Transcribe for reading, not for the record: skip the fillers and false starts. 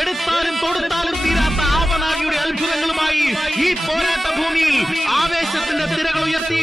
എടുത്താലും തൊടുത്താലും തീരാത്ത ആവനാഴിയുടെ അത്ഭുതങ്ങളുമായി ഈ പോരാട്ട ഭൂമിയിൽ ആവേശത്തിന്റെ തിരകൾ ഉയർത്തി